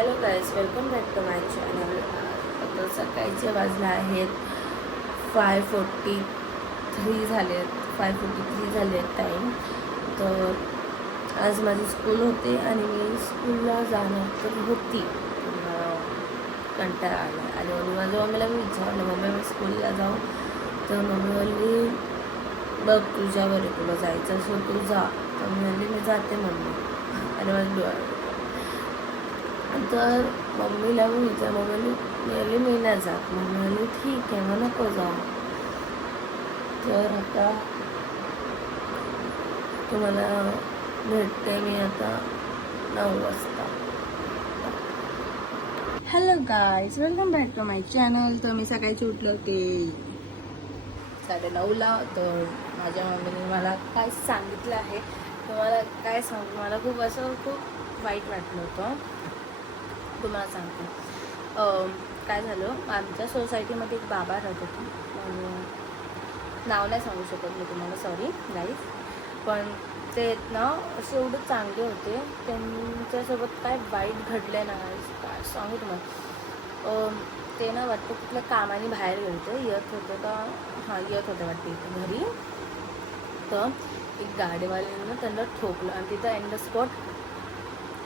Hello guys, welcome back to my channel. आता सकाळचे वाजले आहेत 5:43 झाले आहेत टाईम. तर आज माझी स्कूल होते आणि मी स्कूलला जाणार तर होती, कंटाळा आला. आणि मग माझ्या मम्मीला मी विचारलं, मम्मी मी स्कूलला जाऊ? तर मम्मी म्हणली बघ तुझ्यावर आहे, तुला जायचं असं तू जा. तर मी म्हणली मी जाते मम्मी. आणि माझं डोळा तर मम्मीला मी मम्मीने मी नाही जात. मम्मी म्हणली ठीक आहे मग नको जाऊ. तर आता तुम्हाला भेटते मी आता 9 वाजता. Hello guys, welcome back to my channel. तर मी सकाळची उठले होते 9:30ला. तर माझ्या मम्मीने मला काय सांगितलं आहे तुम्हाला काय सांगू, मला खूप वाईट वाटलं होतं. तुम्हाला सांगते काय झालं. आमच्या सोसायटीमध्ये एक बाबा राहत होते, नाव नाही सांगू शकत मी तुम्हाला, सॉरी गाईज. पण ते ना असे एवढे चांगले होते, त्यांच्यासोबत काय वाईट घडलं ना काय सांगू तुम्हाला. ते ना वाटतं कुठल्या कामाने बाहेर येत होते वाटतं इथं घरी. तर एक गाडीवाल्यानं त्यांना ठोकलं आणि तिथं एंड स्पॉट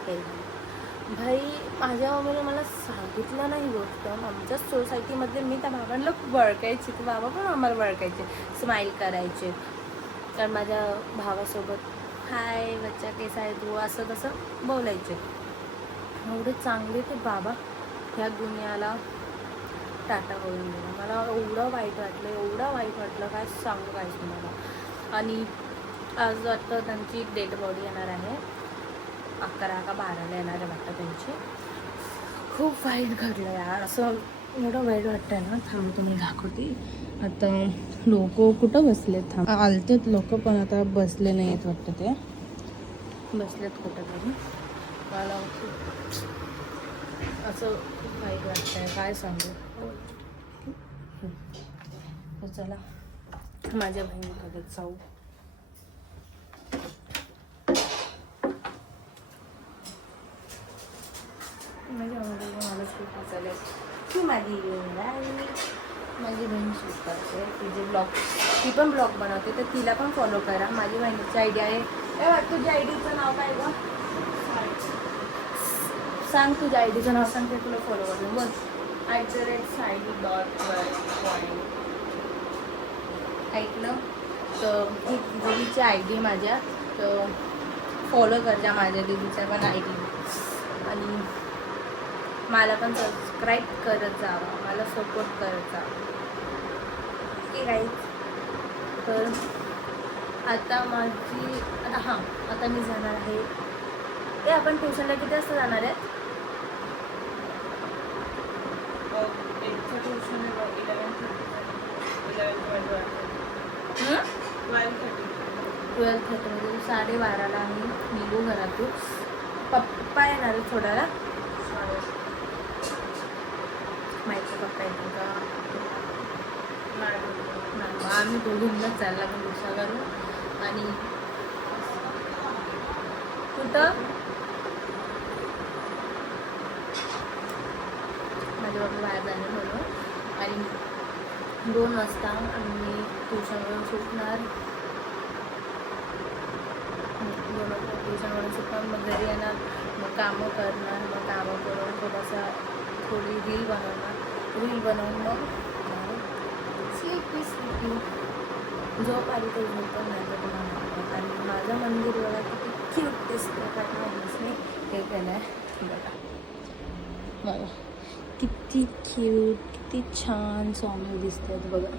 हे भाई. माझ्या मम्मीने मला सांगितलं नाही गोष्ट. आमच्या सोसायटीमध्ये मी त्या बाबांना वळखायचे, ते बाबा पण आम्हाला वळखायचे, स्माईल करायचे. कारण माझ्या भावासोबत हाय बच्चा केसा आहे तू असं तसं बोलायचे. एवढे चांगले ते बाबा ह्या दुनियाला टाटा करून गेला. मला एवढं वाईट वाटलं काय सांगू काय तुम्हाला. आणि आज वाटतं त्यांची डेड बॉडी येणार आहे, 11 का 12ला येणार आहे वाटतं त्यांची. खूप वाईट घडलं यार, असं एवढं वाईट वाटतंय ना. थांब तुम्ही दाखवते. आता लोक कुठं बसलेत, आलतेत लोक पण आता बसले नाही आहेत वाटतं. ते बसलेत कुठं तरी. मला खूप असं खूप वाईट वाटतंय काय सांगू. तर चला माझ्या बहिणीकडे जाऊ. मला खूप हसायला की माझी बहीण शूट करते, ती पण ब्लॉग बनवते. तर तिला पण फॉलो करा. माझी बहिणीची आयडी आहे. तुझ्या आयडीचं नाव काय गं? सांग तुझ्या आयडीचं नाव सांग, ते तुला फॉलो करेन. बघ @saidi.12. ऐकलं? तर ही दीदीची आयडी माझ्या, तर फॉलो करजा माझ्या दीदीच्या पण आयडी. आणि मला पण सबस्क्राईब करत जावा, मला सपोर्ट करत जावा. ठीक आहे. तर आता आता मी जाणार आहे. ते आपण ट्युशनला किती वाजता जाणार आहे? ट्युशन 12:30 म्हणजे 12:30ला आम्ही निघू घरातून. पप्पा येणार आहे थोड्याला. माहिती पप्पा येतो का? आम्ही दोघींनाच चालला पण गुस्सा करू. आणि कुठं माझ्या बाबा बाहेर जाणार म्हणून. आणि 2 वाजता आम्ही ट्युशनवरून सुटणार. 2 वाजता ट्युशनवरून सुटणार, मग घरी येणार, मग कामं करणार. मग कामं करून थोडी रील बनवून मग स्लीपी झोप आली तर झोप नाही तर तुम्हाला. आणि माझं मंदिर बघा किती क्यूट दिसतं. कारण हे केलं आहे बघा किती क्यूट, किती छान स्वामी दिसतात बघा.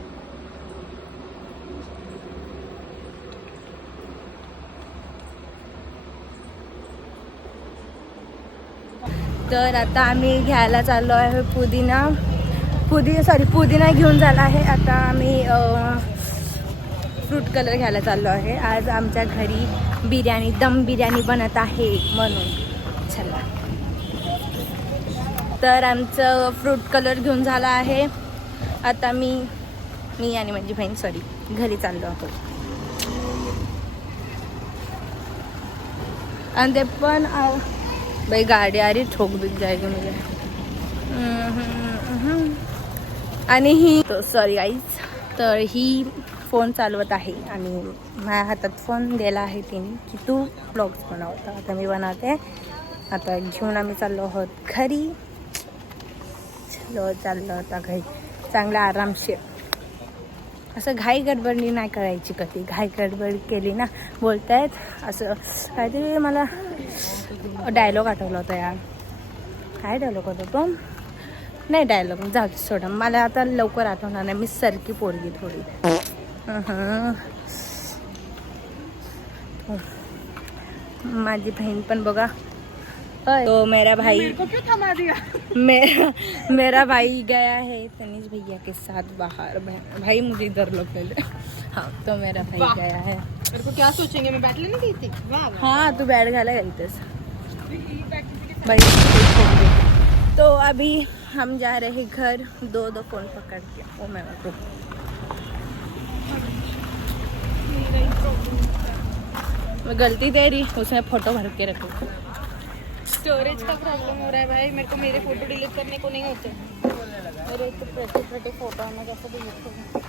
तर आता आम्ही घ्यायला चाललो आहे पुदिना घेऊन झाला आहे. आता आम्ही फ्रूट कलर घ्यायला चाललो आहे. आज आमच्या घरी दम बिर्याणी बनत आहे म्हणून. चला, तर आमचं फ्रूट कलर घेऊन झाला आहे. आता मी आणि माझी बहीण घरी चाललो आहोत. आणि ते पण भाई गाड़ी आ रही, ठोक बिक जाएगी मुझे. आणि ही सॉरी गाईज, तर ही फोन चालवत आहे आणि माझ्या हातात फोन दिला आहे तिने की तू ब्लॉग्स बनवता. आता मी बनवते. आता घेऊन आम्ही चाललो आहोत घरी. चाललो आता घरी चांगला आरामशीर. असं घाई गडबडी नाही करायची कधी. घाई गडबड केली ना बोलतायत असं काहीतरी. मला डायलॉग आठवला होता यार. काय डायलॉग होता तो? नाही डायलॉग जाऊ सोडा. मला आता लवकर आठवणार नाही. मी सरकी पोरगी थोडी. माझी बहीण पण बघा. तो मेरा भाई मेरा भाई गया है तनीष भैया के साथ बाहर. भाई मुझे इधर लो पहले. हाँ तो मेरा भाई गया है. मेरे को क्या सोचेंगे, मैं बैठ लेने गई थी. वाह हाँ तू बैठ घाला गलतेस भाई. तो अभी हम जा रहे हैं घर. दो फोन पकड़ के. ओ मैं गलती तेरी. उसने फोटो भर के रखा. स्टोरेज का प्रॉब्लम हो रहा है भाई. मेरे को मेरे फोटो डिलीट करने को नहीं होते. मेरे तो प्रेटी फोटो है, मैं कैसे डिलीट करूँ?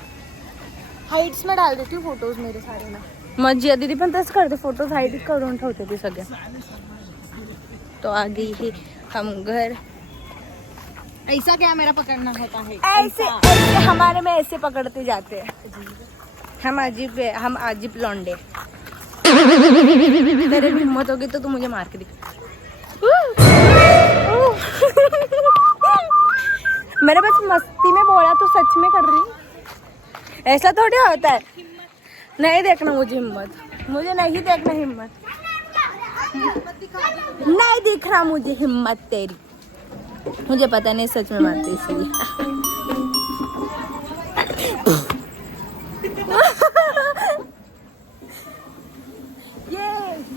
हाइट्स में डाल देती हूँ फोटोज मेरे सारे ना. मग दीदी पण तसं करते. फोटोज हाईट करून ठेवते ती सगळ्या. तो आगे ही हम घर. ऐसा क्या मेरा पकड़ना होता है? ऐसे ऐसे हमारे में ऐसे पकड़ते जाते हैं. हम अजीब लौंडे. तेरे हिम्मत होगी तो तू मुझे मार के दिखा. मेरे बस मस्ती में बोला, तो सच में कर रही. ऐसा थोड़ी होता है. नहीं देखना मुझे हिम्मत. मुझे नहीं देखना हिम्मत. नहीं दिख रहा मुझे हिम्मत तेरी. मुझे पता नहीं सच में मारती इसलिए.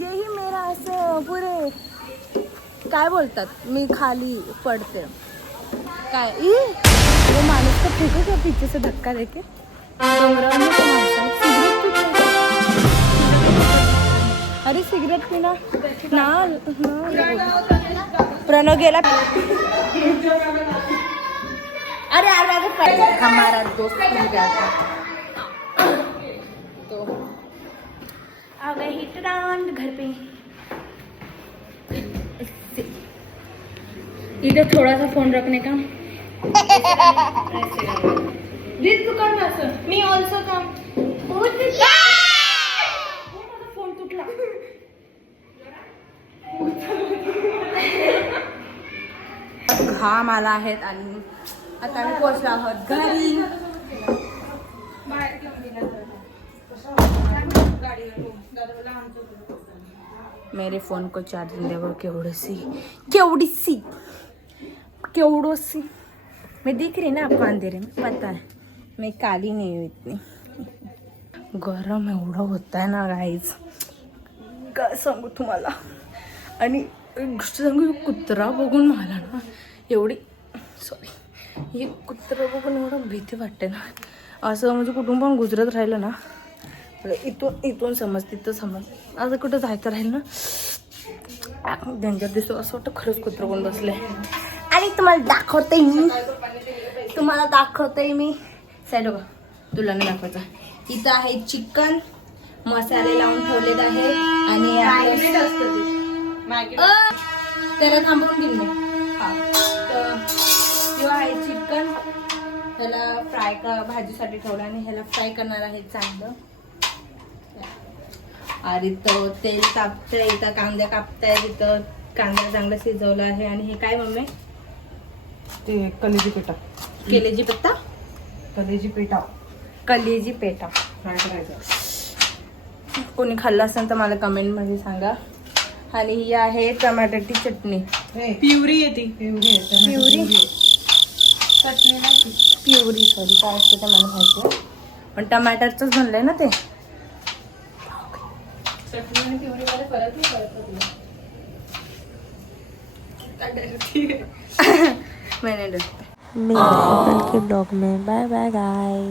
यही मेरा असं पुरे काय बोलतात. मी खाली पडते. काय वो माणूस का फेंको क्या पीछे से धक्का देके. अरे सिगरेट पीना ना. प्रणव गेला. अरे हमारा दोस्त मिल गया था तो आ गए हिट डाउन घर पे. इधर थोड़ा सा फोन रखने का. दिस दुकान में असं. Me also come. फोन तुटला. घाम आला आहेत आणि आता आम्ही पोहोचलो आहोत घरी. मेरे फोन को चार्जिंग देवर केवड़ोसी मैं दिख रही ना आपको अंधेरे में. पता है मैं काली नहीं हूँ इतनी. गरम एवढं होत आहे ना गाईज. काय सांगू तुम्हाला. आणि गोष्ट सांगू, कुत्रा बघून मला ना एवढी हे कुत्रा बघून एवढं भीती वाटते ना. असं म्हणजे कुठून पण गुजरत राहिलं ना. इथून समज तिथं समज असं कुठं जायचं राहील ना डेंजर दिसतो. असं वाटतं खरंच कुत्रं कोण बसले. आणि तुम्हाला दाखवते मी साईड बघा. तुला नाही दाखवायचं. इथं आहे चिकन मसाले लावून ठेवलेले आहे. आणि त्याला थांबवून दिले. तर किंवा आहे चिकन. ह्याला फ्राय भाजीसाठी ठेवलं आणि ह्याला फ्राय करणार आहे चांगलं. आणि तो तेल तापतंय. इथं कांदा कापताय. इथं कांदा चांगला शिजवला आहे. आणि हे काय मम्मी? ते कलेजी पेटा. केलेजी पत्ता. कलेजी पेटा फ्राय करायचं. कोणी खाल्लं असेल तर मला कमेंट मध्ये सांगा. आणि ही आहे टमाट्याची चटणी. प्युरी येते. चटणी नाही प्युरी. सॉरी काय असतं ते मला माहिती. पण टमाटरचंच बनलंय ना ते. चटणी आणि प्युरी मध्ये फरक नाही पडत तुला. मैंने मिलते हैं कल के ब्लॉग में. Bye bye guys.